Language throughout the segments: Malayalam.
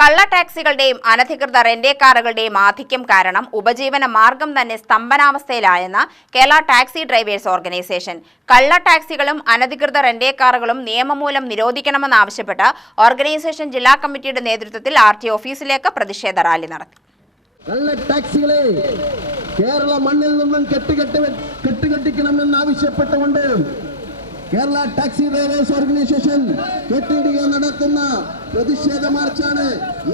കള്ള ടാക്സികളുടെയും അനധികൃത റെന്റ് കാറുകളുടെയും ആധിക്യം കാരണം ഉപജീവന മാർഗം തന്നെ സ്തംഭനാവസ്ഥയിലായെന്ന് കേരള ടാക്സി ഡ്രൈവേഴ്സ് ഓർഗനൈസേഷൻ. കള്ള ടാക്സികളും അനധികൃത റെന്റ് കാറുകളും നിയമമൂലം നിരോധിക്കണമെന്നാവശ്യപ്പെട്ട് ഓർഗനൈസേഷൻ ജില്ലാ കമ്മിറ്റിയുടെ നേതൃത്വത്തിൽ RTO ഓഫീസിലേക്ക് പ്രതിഷേധ റാലി നടത്തി. കള്ള ടാക്സികളെ കേരള മണ്ണിൽ നിന്നും കെട്ടുകെട്ടിക്കണമെന്നാവശ്യപ്പെട്ടുകൊണ്ട് കേരള ടാക്സി ഡ്രൈവേഴ്സ് ഓർഗനൈസേഷൻ കെട്ടിയിടുക നടത്തുന്ന പ്രതിഷേധ മാർച്ചാണ്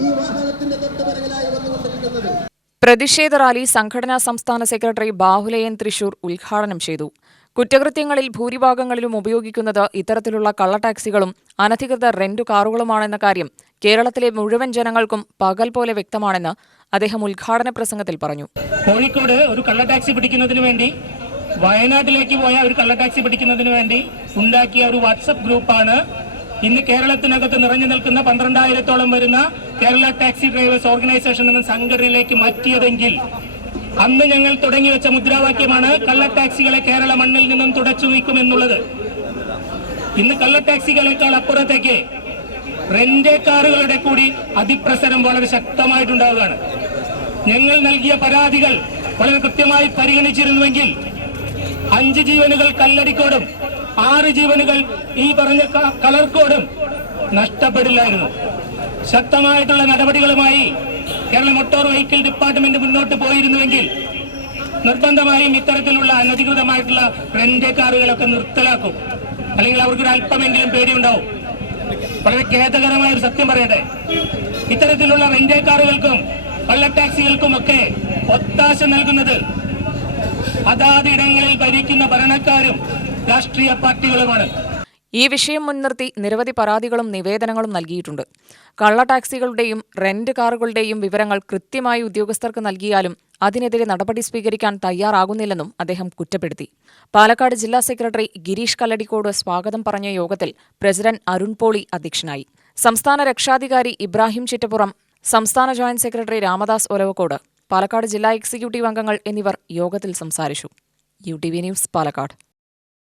ഈ വാഹനത്തിന്റെ തൊട്ടുപിറകിലായി വന്നുകൊണ്ടിരിക്കുന്നത്. പ്രതിഷേധ റാലി സംഘടനാ സംസ്ഥാന സെക്രട്ടറി ബാഹുലയൻ തൃശൂർ ഉദ്ഘാടനം ചെയ്തു. കുറ്റകൃത്യങ്ങളിൽ ഭൂരിഭാഗങ്ങളിലും ഉപയോഗിക്കുന്നത് ഇത്തരത്തിലുള്ള കള്ള ടാക്സികളും അനധികൃത റെന്റ് കാറുകളുമാണെന്ന കാര്യം കേരളത്തിലെ മുഴുവൻ ജനങ്ങൾക്കും പകൽ പോലെ വ്യക്തമാണെന്ന് അദ്ദേഹം ഉദ്ഘാടന പ്രസംഗത്തിൽ പറഞ്ഞു. കോഴിക്കോട് ഒരു കള്ള ടാക്സി പിടിക്കുന്നതിന് വേണ്ടി, വയനാട്ടിലേക്ക് പോയ ഒരു കള്ള ടാക്സി പിടിക്കുന്നതിന് വേണ്ടി ഉണ്ടാക്കിയ ഒരു വാട്സപ്പ് ഗ്രൂപ്പാണ് ഇന്ന് കേരളത്തിനകത്ത് നിറഞ്ഞു നിൽക്കുന്ന 12,000-ഓളം വരുന്ന കേരള ടാക്സി ഡ്രൈവേഴ്സ് ഓർഗനൈസേഷൻ എന്ന സംഘടനയിലേക്ക് മാറ്റിയതെങ്കിൽ അന്ന് ഞങ്ങൾ തുടങ്ങി വെച്ച മുദ്രാവാക്യമാണ് കള്ള ടാക്സികളെ കേരള മണ്ണിൽ നിന്നും തുടച്ചു നീക്കുമെന്നുള്ളത്. ഇന്ന് കള്ള ടാക്സികളെക്കാൾ അപ്പുറത്തേക്ക് റെന്റ് കാറുകളുടെ കൂടി അതിപ്രസരം വളരെ ശക്തമായിട്ടുണ്ടാവുകയാണ്. ഞങ്ങൾ നൽകിയ പരാതികൾ വളരെ കൃത്യമായി പരിഗണിച്ചിരുന്നുവെങ്കിൽ 5 ജീവനുകൾ കല്ലടിക്കോടും 6 ജീവനുകൾ ഈ പറഞ്ഞ കളർ കോഡും നഷ്ടപ്പെടില്ലായിരുന്നു. ശക്തമായിട്ടുള്ള നടപടികളുമായി കേരള മോട്ടോർ വെഹിക്കിൾ ഡിപ്പാർട്ട്മെന്റ് മുന്നോട്ട് പോയിരുന്നുവെങ്കിൽ നിർബന്ധമായും ഇത്തരത്തിലുള്ള അനധികൃതമായിട്ടുള്ള റെന്റ് കാറുകളൊക്കെ നിർത്തലാക്കും. അല്ലെങ്കിൽ അവർക്കൊരു അല്പമെങ്കിലും പേടിയുണ്ടാവും. വളരെ ഖേദകരമായ ഒരു സത്യം പറയട്ടെ, ഇത്തരത്തിലുള്ള റെന്റ് കാറുകൾക്കും കള്ള ടാക്സികൾക്കും ഒക്കെ ഒത്താശ നൽകുന്നത് അതാത് ഇടങ്ങളിൽ ഭരിക്കുന്ന ഭരണക്കാരും രാഷ്ട്രീയ പാർട്ടികളുമാണ്. ഈ വിഷയം മുൻനിർത്തി നിരവധി പരാതികളും നിവേദനങ്ങളും നൽകിയിട്ടുണ്ട്. കള്ള ടാക്സികളുടെയും റെന്റ് കാറുകളുടെയും വിവരങ്ങൾ കൃത്യമായി ഉദ്യോഗസ്ഥർക്ക് നൽകിയാലും അതിനെതിരെ നടപടി സ്വീകരിക്കാൻ തയ്യാറാകുന്നില്ലെന്നും അദ്ദേഹം കുറ്റപ്പെടുത്തി. പാലക്കാട് ജില്ലാ സെക്രട്ടറി ഗിരീഷ് കല്ലടിക്കോട് സ്വാഗതം പറഞ്ഞ യോഗത്തിൽ പ്രസിഡന്റ് അരുൺ പോളി അധ്യക്ഷനായി. സംസ്ഥാന രക്ഷാധികാരി ഇബ്രാഹിം ചിറ്റപ്പുറം, സംസ്ഥാന ജോയിന്റ് സെക്രട്ടറി രാമദാസ് ഒലവക്കോട്, പാലക്കാട് ജില്ലാ എക്സിക്യൂട്ടീവ് അംഗങ്ങൾ എന്നിവർ യോഗത്തിൽ സംസാരിച്ചു. UTV news, Palakkad.